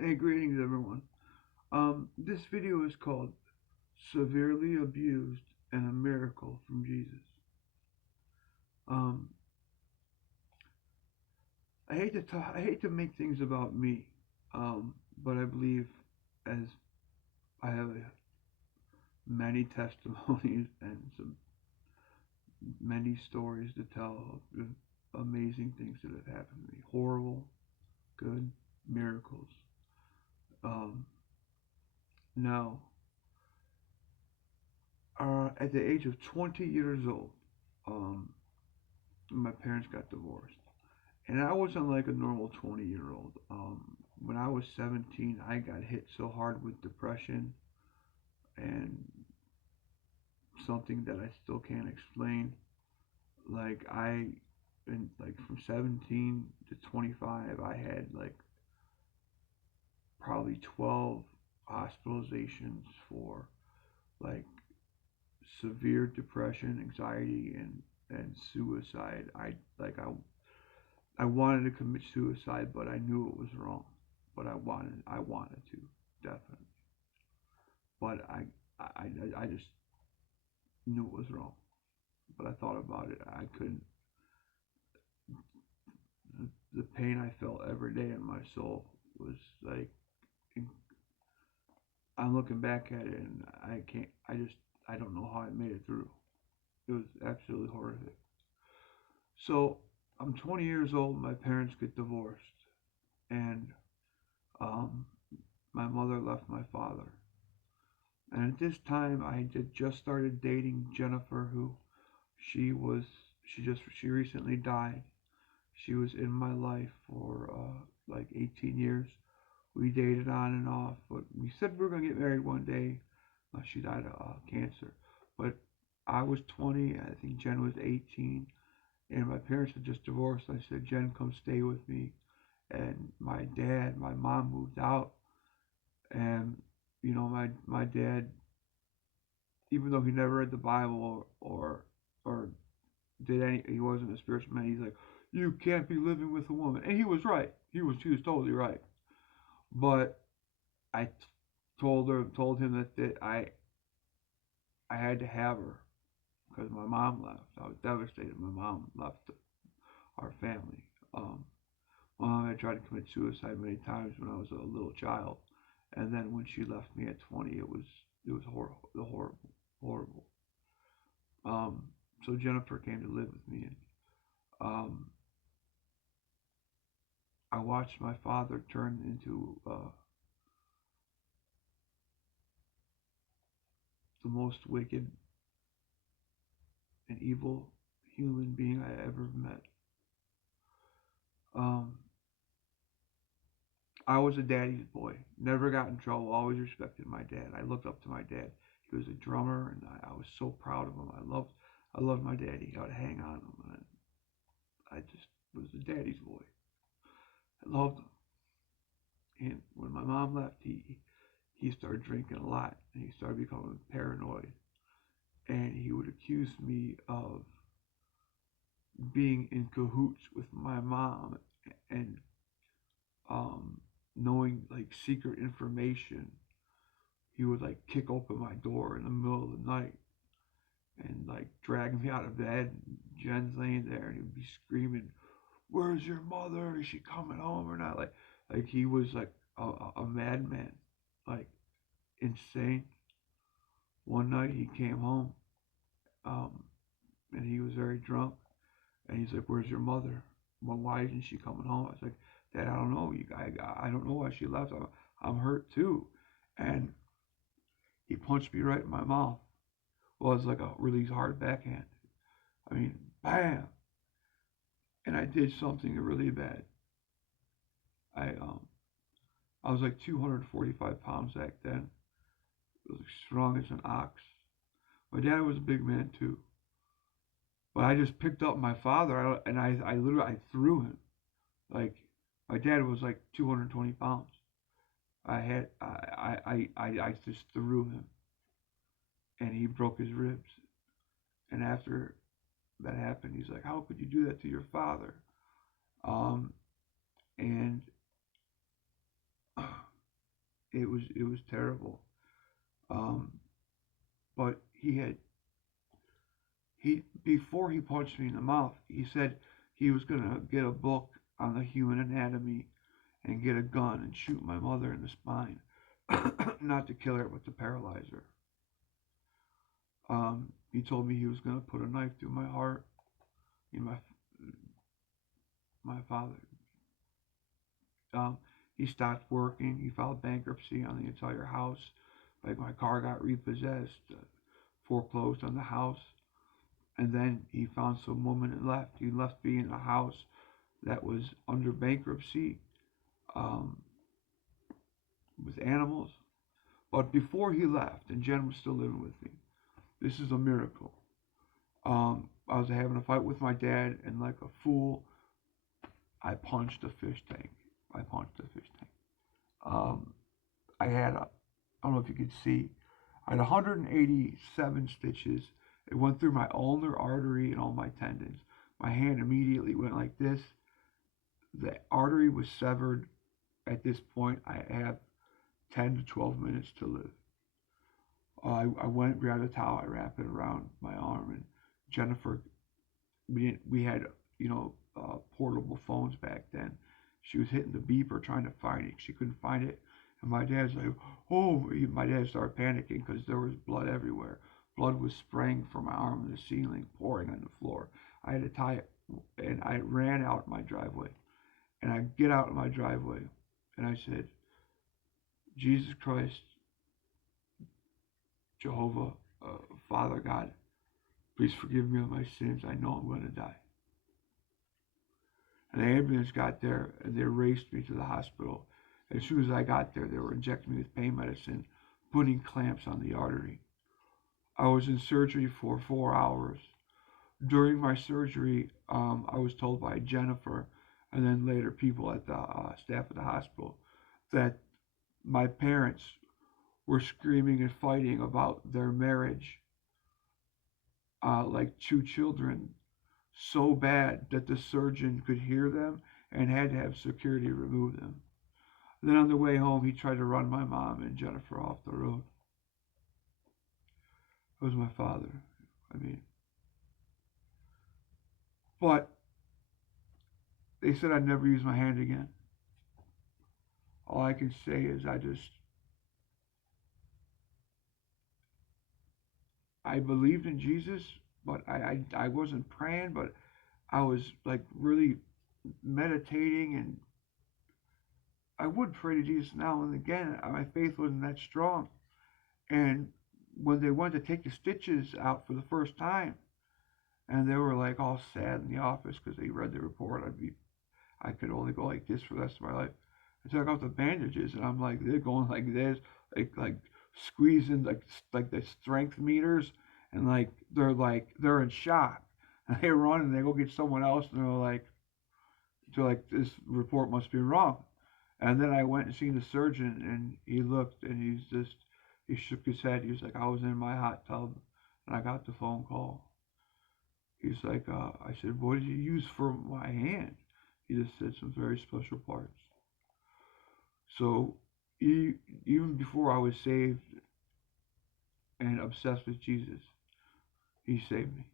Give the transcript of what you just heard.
Hey, greetings everyone. This video is called Severely Abused and a Miracle from Jesus. Um, I hate to make things about me, but I believe as I have many testimonies and many stories to tell of amazing things that have happened to me. Horrible, good, miracles. Um, now, at the age of 20 years old, um, my parents got divorced. And I wasn't like a normal 20-year-old. When I was 17, I got hit so hard with depression and something that I still can't explain. Like from 17 to 25, I had like probably 12 hospitalizations for like severe depression, anxiety, and suicide. I wanted to commit suicide, but I knew it was wrong. But I wanted to definitely. But I just knew it was wrong. But I thought about it. I couldn't. The pain I felt every day in my soul was like I'm looking back at it and I can't. I don't know how I made it through. It was absolutely horrific. So I'm 20 years old. My parents get divorced, and um, my mother left my father. And at this time, I had just started dating Jennifer, who she was. She recently died. She was in my life for like 18 years. We dated on and off, but we said we were gonna get married one day. She died of cancer. But I was 20. I think Jen was 18, and my parents had just divorced. I said, Jen, come stay with me. And my mom moved out, and my dad, even though he never read the Bible or did any, he wasn't a spiritual man. He's like, you can't be living with a woman, and he was right. He was totally right. But I told him that I had to have her because my mom left. I was devastated. My mom left our family. Um, my mom had tried to commit suicide many times when I was a little child, and then when she left me at 20, it was horrible, horrible. Um, so Jennifer came to live with me, and um, I watched my father turn into the most wicked and evil human being I ever met. Um, I was a daddy's boy. Never got in trouble. Always respected my dad. I looked up to my dad. He was a drummer, and I was so proud of him. I loved my daddy. I would hang on him, and I just was a daddy's boy. I loved him. And when my mom left, he started drinking a lot, and he started becoming paranoid. And he would accuse me of being in cahoots with my mom and um, knowing like secret information. He would like kick open my door in the middle of the night and like drag me out of bed. Jen's laying there and he'd be screaming, "Where's your mother? Is she coming home or not?" Like he was like a madman, like insane. One night he came home, um, and he was very drunk, and he's like, "Where's your mother? Well, why isn't she coming home?" I was like, "Dad, I don't know. I don't know why she left. I'm hurt too." And he punched me right in my mouth. Well, it's like a really hard backhand. I mean, bam! And I did something really bad. I um I was like 245 pounds back then. I was strong as an ox. My dad was a big man too. But I just picked up my father and I literally I threw him. Like my dad was like 220 pounds. I just threw him and he broke his ribs. And after that happened, he's like, "How could you do that to your father?" Um, and it was terrible. Um, but he before he punched me in the mouth, he said he was gonna get a book on the human anatomy and get a gun and shoot my mother in the spine, not to kill her but to paralyze her. He told me he was gonna put a knife through my heart. My father. Um, he stopped working. He filed bankruptcy on the entire house. Like my car got repossessed, foreclosed on the house, and then he found some woman and left. He left me in a house that was under bankruptcy, um, with animals. But before he left, and Jen was still living with me, this is a miracle. I was having a fight with my dad, and like a fool, I punched a fish tank. I punched a fish tank. Um, I had a, I don't know if you could see, I had 187 stitches. It went through my ulnar artery and all my tendons. My hand immediately went like this. The artery was severed. At this point, I have 10 to 12 minutes to live. I went, grabbed a towel, I wrapped it around my arm, and Jennifer, we had, portable phones back then. She was hitting the beeper trying to find it. She couldn't find it. And my dad's like, oh, my dad started panicking because there was blood everywhere. Blood was spraying from my arm to the ceiling, pouring on the floor. I had to tie it, and I ran out my driveway. And I get out of my driveway, and I said, Jesus Christ, Jehovah, Father God, please forgive me of my sins. I know I'm going to die. And the ambulance got there, and they raced me to the hospital. As soon as I got there, they were injecting me with pain medicine, putting clamps on the artery. I was in surgery for 4 hours. During my surgery, I was told by Jennifer, and then later people at the staff at the hospital, that my parents were screaming and fighting about their marriage, like two children, so bad that the surgeon could hear them and had to have security remove them. Then on the way home, he tried to run my mom and Jennifer off the road. It was my father. I mean, but they said I'd never use my hand again. All I can say is I believed in Jesus, but I wasn't praying, but I was like really meditating, and I would pray to Jesus now and again. My faith wasn't that strong. And when they went to take the stitches out for the first time, and they were like all sad in the office because they read the report, I could only go like this for the rest of my life. I took out the bandages, and I'm like, they're going like this, like squeezing like the strength meters, and they're in shock, and they run and they go get someone else, and they're like this report must be wrong. And then I went and seen the surgeon, and he looked, and he shook his head. He was like, I was in my hot tub, and I got the phone call. He's like, I said, what did you use for my hand? He just said some very special parts. So even before I was saved and obsessed with Jesus, he saved me.